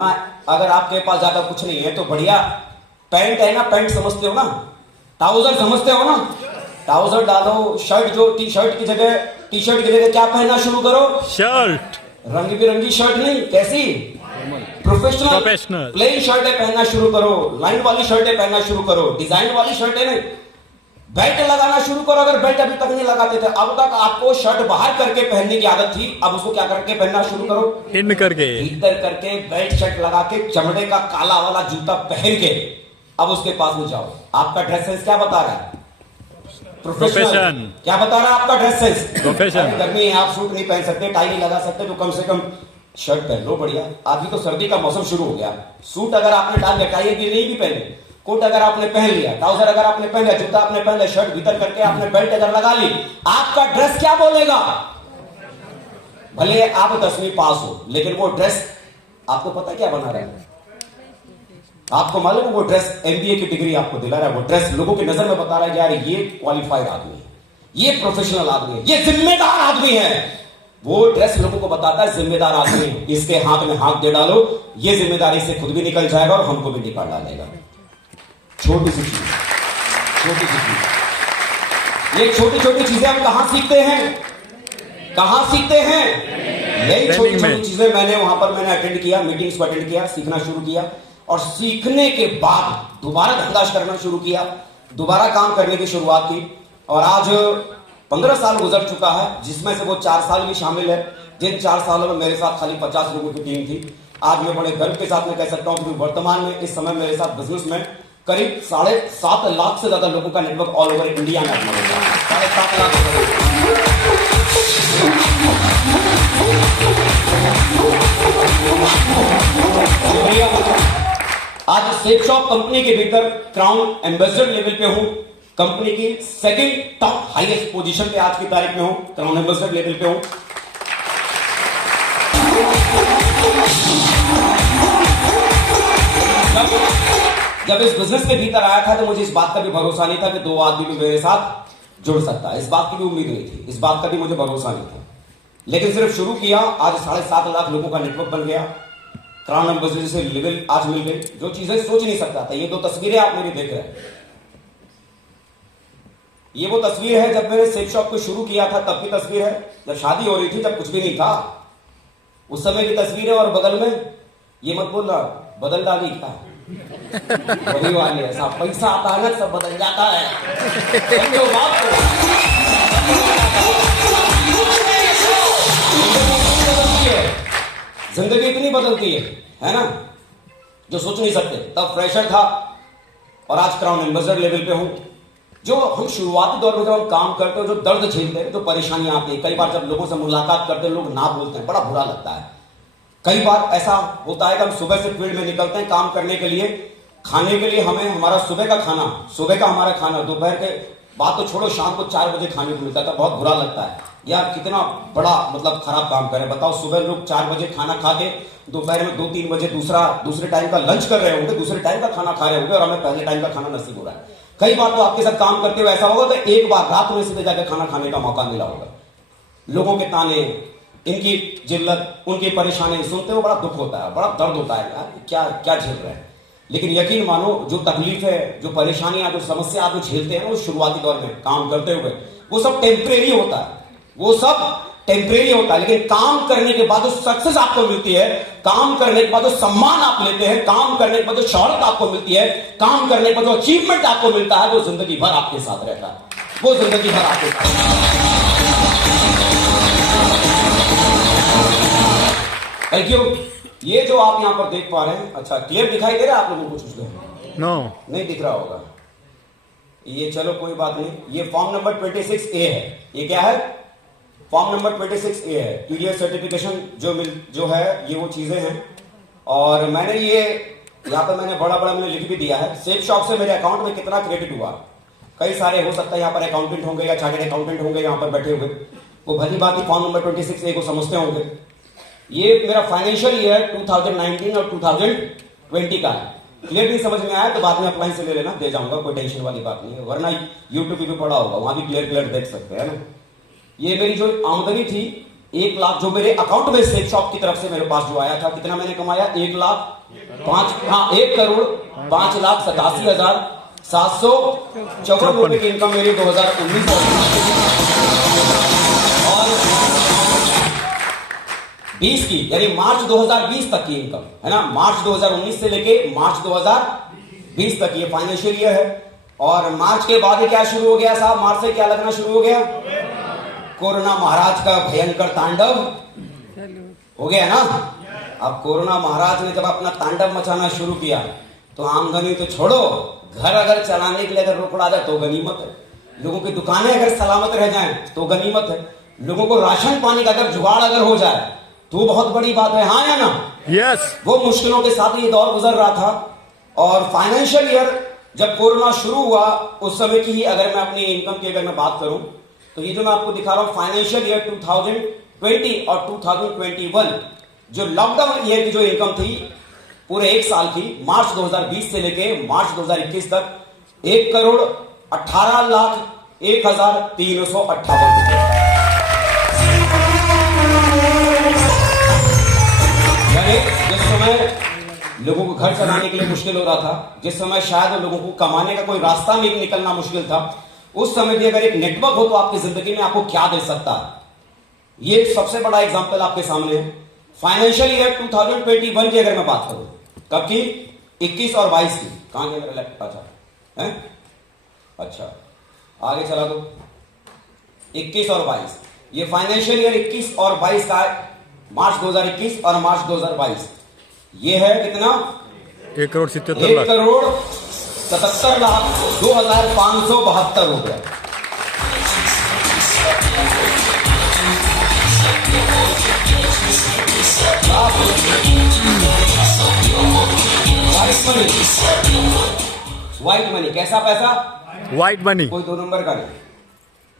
अगर आपके पास ज्यादा कुछ नहीं है तो बढ़िया पैंट है ना, पैंट समझते हो ना, ट्राउजर समझते हो ना, ट्राउजर डालो। शर्ट जो टी शर्ट की जगह क्या पहनना शुरू करो? शर्ट। रंग बिरंगी शर्ट नहीं, कैसी? प्रोफेशनल प्लेन शर्टें पहनना शुरू करो, लाइन वाली शर्टें पहनना शुरू करो, डिजाइन वाली शर्टें नहीं। बेल्ट लगाना शुरू करो। अगर बेल्ट अभी तक नहीं लगाते थे, अब तक आपको शर्ट बाहर करके पहनने की आदत थी, अब उसको क्या करके पहनना शुरू करो? इन करके, भीतर करके, बेल्ट शर्ट लगा के, चमड़े का काला वाला जूता पहन के अब उसके पास में जाओ। आपका ड्रेस सेंस क्या बता रहा है? प्रोफेशन। क्या बता रहा है आपका ड्रेस सेंस? प्रोफेशन। गर्मी है, आप सूट नहीं पहन सकते, टाई नहीं लगा सकते, तो कम से कम शर्ट पहन लो बढ़िया। अभी तो सर्दी का मौसम शुरू हो गया, सूट अगर आपने डाल दिया, टाई भी नहीं भी पहने, कोट अगर आपने पहन लिया, ट्राउजर अगर आपने पहन लिया, जूता आपने पहन लिया, शर्ट भीतर करके आपने बेल्ट अगर लगा ली, आपका ड्रेस क्या बोलेगा? भले आप 10वीं पास हो, लेकिन वो ड्रेस आपको पता क्या बना रहा है? आपको मालूम है वो ड्रेस एमबीए की डिग्री आपको दिला रहा है। वो ड्रेस लोगों की नजर में बता रहा है यार ये क्वालिफाइड आदमी है, ये प्रोफेशनल आदमी है, ये जिम्मेदार आदमी है। वो ड्रेस लोगों को बताता है जिम्मेदार आदमी है, इसके हाथ में हाथ दे डालो, ये जिम्मेदारी से खुद भी निकल जाएगा और हमको भी निकाल डालेगा। छोटी सी चीज, ये छोटी छोटी चीजें हम कहां सीखते हैं? कहां सीखते हैं? यही छोटी छोटी चीजें मैंने अटेंड किया, मीटिंग्स को अटेंड किया, सीखना शुरू किया, और सीखने के बाद दोबारा धंधा करना शुरू किया, दोबारा काम करने की शुरुआत की। और आज 15 साल गुजर चुका है, जिसमें से वो 4 साल भी शामिल है, जिन 4 सालों में मेरे साथ खाली 50 लोगों की टीम थी। आज मैं बड़े गर्व के साथ में कह सकता हूं कि वर्तमान में इस समय मेरे साथ बिजनेस में करीब 7.5 लाख से ज्यादा लोगों का नेटवर्क ऑल ओवर इंडिया में अपना होगा। 7.5 लाख। आज सेफ शॉप कंपनी के भीतर क्राउन एम्बेसडर लेवल पे हूं, कंपनी की सेकंड टॉप हाईएस्ट पोजीशन पे आज की तारीख में हूं, क्राउन एम्बेसडर लेवल पे हूं। जब इस बिजनेस के भीतर आया था तो मुझे इस बात का भी भरोसा नहीं था कि 2 आदमी भी मेरे साथ जुड़ सकता है, इस बात की भी उम्मीद नहीं थी, इस बात का भी मुझे भरोसा नहीं था। लेकिन सिर्फ शुरू किया, आज 7.5 लाख लोगों का नेटवर्क बन गया, क्राउन एम्बेसडर से लेवल आज मिल गई, जो चीजें सोच नहीं सकता था। ये 2 तस्वीरें आप मेरी देख रहे हैं, ये वो तस्वीर है जब मैंने सेफ शॉप को शुरू किया था, तब की तस्वीर है। जब शादी हो रही थी, जब कुछ भी नहीं था, उस समय की तस्वीर है। और बगल में ये मत बोलना बदल डाली क्या वही वाले, ऐसा पैसा आता है ना सब बदल जाता है। जिंदगी इतनी बदलती है ना, जो सोच नहीं सकते। तब फ्रेशर था और आज क्राउन एम्बेसडर लेवल पे हूं। जो हम शुरुआती दौर में जब हम काम करते हैं, जो दर्द झेलते हैं, जो परेशानियां आती है, कई बार जब लोगों से मुलाकात करते हैं, लोग ना बोलते हैं, बड़ा बुरा लगता है। कई बार ऐसा होता है कि हम सुबह से फील्ड में निकलते हैं काम करने के लिए, खाने के लिए हमें हमारा सुबह का हमारा खाना दोपहर के बाद तो छोड़ो, शाम को 4 बजे खाने को मिलता था। बहुत बुरा लगता है यार, कितना बड़ा मतलब खराब काम करें। बताओ, सुबह लोग 4 बजे खाना खा के दोपहर में 2-3 बजे दूसरे टाइम का लंच कर रहे होंगे, दूसरे टाइम का खाना खा रहे होंगे, और हमें पहले टाइम का खाना नसीब हो रहा है। कई बार तो आपके साथ काम करते हुए ऐसा होगा कि एक बार रात में सीधे जाकर खाना खाने का मौका मिला होगा। लोगों के ताने, इनकी जिल्लत, उनकी परेशानी सुनते हुए बड़ा दुख होता है, बड़ा दर्द होता है यार, क्या झेल रहे हैं। लेकिन यकीन मानो, जो तकलीफ है, जो परेशानियां, जो समस्या आप जो झेलते हैं ना, वो शुरुआती दौर में काम करते हुए, वो सब टेम्परेरी होता है, वो सब टेम्परेरी होता है। लेकिन काम करने के बाद जो सक्सेस आपको मिलती है, काम करने के बाद जो सम्मान आप लेते हैं, काम करने के बाद जो शौहरत आपको मिलती है, काम करने के बाद जो अचीवमेंट आपको मिलता है, वो जिंदगी भर आपके साथ रहता है, वो जिंदगी भर आपके साथ। Thank you. ये जो आप यहां पर देख पा रहे हैं, अच्छा क्लियर दिखाई दे रहा है आप लोगों को? कुछ नो नहीं दिख रहा होगा ये, चलो कोई बात नहीं। ये फॉर्म नंबर 26A है। ये क्या है? फॉर्म नंबर 26A है। पीडीएफ सर्टिफिकेशन जो है, ये वो चीजें हैं। और मैंने ये यहाँ पर मैंने लिख भी दिया है, सेफ शॉप से मेरे अकाउंट में कितना क्रेडिट हुआ। कई सारे हो सकता है यहाँ पर अकाउंटेंट होंगे या चार्टर्ड अकाउंटेंट होंगे यहाँ पर बैठे हुए, वो भली बात ही फॉर्म नंबर 26A को समझते होंगे। ये मेरा फाइनेंशियल ईयर 2019 और 2020 का है। क्लियर नहीं समझ में आया तो बाद में अप्लाई से ले लेना, दे जाऊंगा, कोई टेंशन वाली बात नहीं है। वरना यूट्यूब पे भी पड़ा होगा, वहां भी क्लियर देख सकते हैं ना। ये मेरी जो आमदनी थी 1 लाख जो मेरे अकाउंट में सेफ शॉप की तरफ से मेरे पास जो आया था, कितना मैंने कमाया? 1,05,87,754 रुपए की इनकम मेरी 2019 और 20 की, यानी मार्च 2020 तक की इनकम है ना। मार्च 2019 से लेके मार्च 2020 तक ये फाइनेंशियल ईयर है। और मार्च के बाद क्या शुरू हो गया साहब? मार्च से क्या लगना शुरू हो गया? कोरोना महाराज का भयंकर तांडव हो गया ना। अब कोरोना महाराज ने जब अपना तांडव मचाना शुरू किया तो आमदनी तो छोड़ो, घर अगर चलाने के लिए अगर रोकड़ा आ जाए तो गनीमत है, लोगों की दुकानें अगर सलामत रह जाएं तो गनीमत है, लोगों को राशन पानी का अगर जुगाड़ अगर हो जाए तो बहुत बड़ी बात है, हाँ या ना? यस। वो मुश्किलों के साथ ये दौर गुजर रहा था। और फाइनेंशियल ईयर जब कोरोना शुरू हुआ उस समय की ही अगर मैं अपनी इनकम की अगर मैं बात करूं तो ये जो मैं आपको दिखा रहा हूं फाइनेंशियल ईयर 2020 और 2021 जो लॉकडाउन ईयर की जो इनकम थी पूरे 1 साल की, मार्च 2020 से लेके मार्च 2021 तक 1,18,01,358 रुपए। जिस समय लोगों को घर चलाने के लिए मुश्किल हो रहा था, जिस समय शायद लोगों को कमाने का कोई रास्ता में निकलना मुश्किल था, उस समय भी अगर एक नेटवर्क हो तो आपकी जिंदगी में आपको क्या दे सकता है, ये सबसे बड़ा एग्जांपल आपके सामने है। फाइनेंशियल ईयर 2021 की अगर मैं बात करूं, कब की? 21 और 22 की। कहां गया मेरा लैपटॉप? अच्छा है, अच्छा आगे चला दो। 21 और 22 ये फाइनेंशियल ईयर 21 और 22 का मार्च 2021 और मार्च 2022 ये है कितना? 1,77,02,572 रुपए। White money. कैसा पैसा? White money. कोई 2 नंबर का नहीं,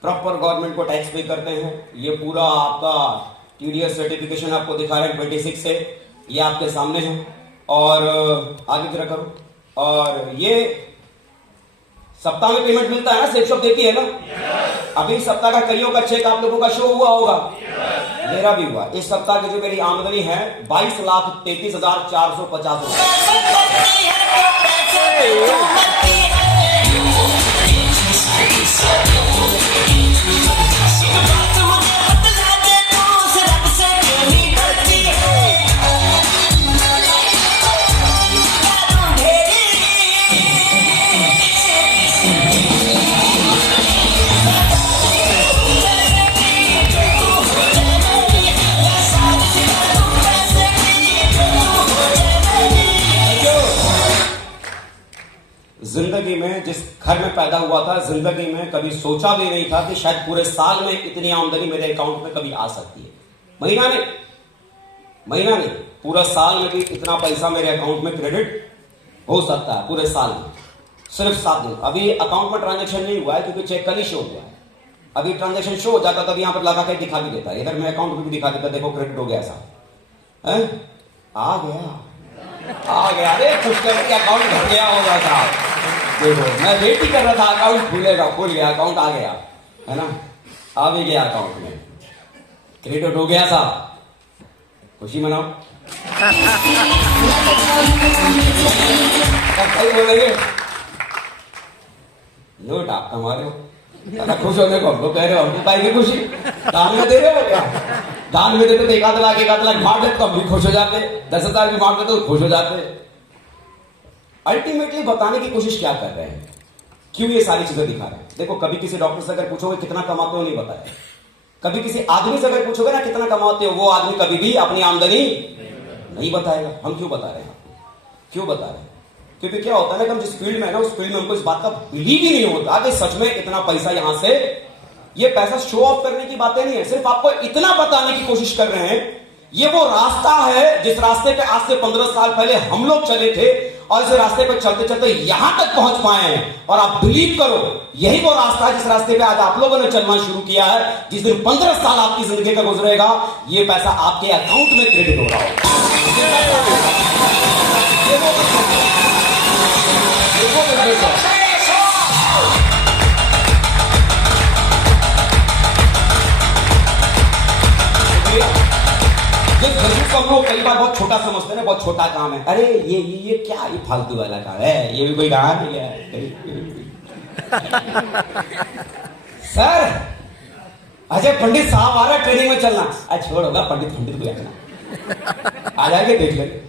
प्रॉपर गवर्नमेंट को टैक्स पे करते हैं। ये पूरा आपका टीडीएस सर्टिफिकेशन आपको दिखा रहे हैं 26 से, ये आपके सामने है। और आगे जरा करो। और ये सप्ताह में पेमेंट मिलता है ना, सेफ शॉप देती है ना। अभी सप्ताह का कईयों का चेक आप लोगों का शो हुआ होगा, मेरा भी हुआ। इस सप्ताह की जो मेरी आमदनी है 22,33,450 रुपए। जिंदगी में जिस घर में पैदा हुआ था, जिंदगी में कभी सोचा भी नहीं था कि शायद पूरे साल में इतनी आमदनी मेरे अकाउंट में कभी आ सकती है। महीना नहीं, पूरा साल में भी इतना पैसा मेरे अकाउंट में क्रेडिट हो सकता है पूरे साल में, सिर्फ 7 दिन। अभी अकाउंट में ट्रांजेक्शन नहीं हुआ है क्योंकि चेक कल ही शो हुआ है। अभी ट्रांजेक्शन शो हो जाता तब यहां पर लगा के दिखा भी देता है, इधर मेरे अकाउंट में भी दिखा देता, देखो क्रेडिट हो गया ऐसा है। आ गया। अरे कुछ करके अकाउंट भर गया होगा साहब, देखो मैं वेट ही कर रहा था अकाउंट खुलेगा, खुल गया, अकाउंट आ गया है ना, आ भी गया अकाउंट में, क्रेडिट हो गया साहब, खुशी मनाओ। कल बोलेंगे नोट आप हमारे हो, खुश होने को हमको कह रहे हो, हमको पाएंगे खुशी? दान में दे रहे हो क्या? दान में देते तो 1 लाख बांट देते तो हम भी खुश हो जाते, 10,000 भी बांट देते तो खुश हो जाते। अल्टीमेटली बताने की कोशिश क्या कर रहे हैं, क्यों ये सारी चीजें दिखा रहे हैं? देखो, कभी किसी डॉक्टर से अगर पूछोगे कितना कमाते हो, नहीं बताया। कभी किसी आदमी से अगर पूछोगे ना कितना कमाते हो, वो आदमी कभी भी अपनी आमदनी नहीं बताएगा। हम क्यों बता रहे हैं? क्यों बता रहे हैं? क्योंकि क्या होता है ना, हम जिस फील्ड में है ना, उस फील्ड में हमको इस बात का बिलीव ही नहीं होता कि सच में इतना पैसा यहां से, ये पैसा शो ऑफ करने की बातें नहीं है, सिर्फ आपको इतना बताने की कोशिश कर रहे हैं ये वो रास्ता है जिस रास्ते पे आज से 15 साल पहले हम लोग चले थे और इस रास्ते पे चलते चलते यहां तक पहुंच पाए हैं। और आप बिलीव करो, यही वो रास्ता है जिस रास्ते पे आज आप लोगों ने चलना शुरू किया है। जिस दिन 15 साल आपकी जिंदगी का गुजरेगा, ये पैसा आपके अकाउंट में क्रेडिट हो रहा होगा। छोटा समझते हैं, बहुत छोटा काम है, अरे ये क्या, ये फालतू वाला काम है, ये भी कोई काम नहीं है। सर अजय पंडित साहब आ रहा, ट्रेनिंग में चलना। छोड़ होगा पंडित को आना, आ जाएंगे, देख लेंगे।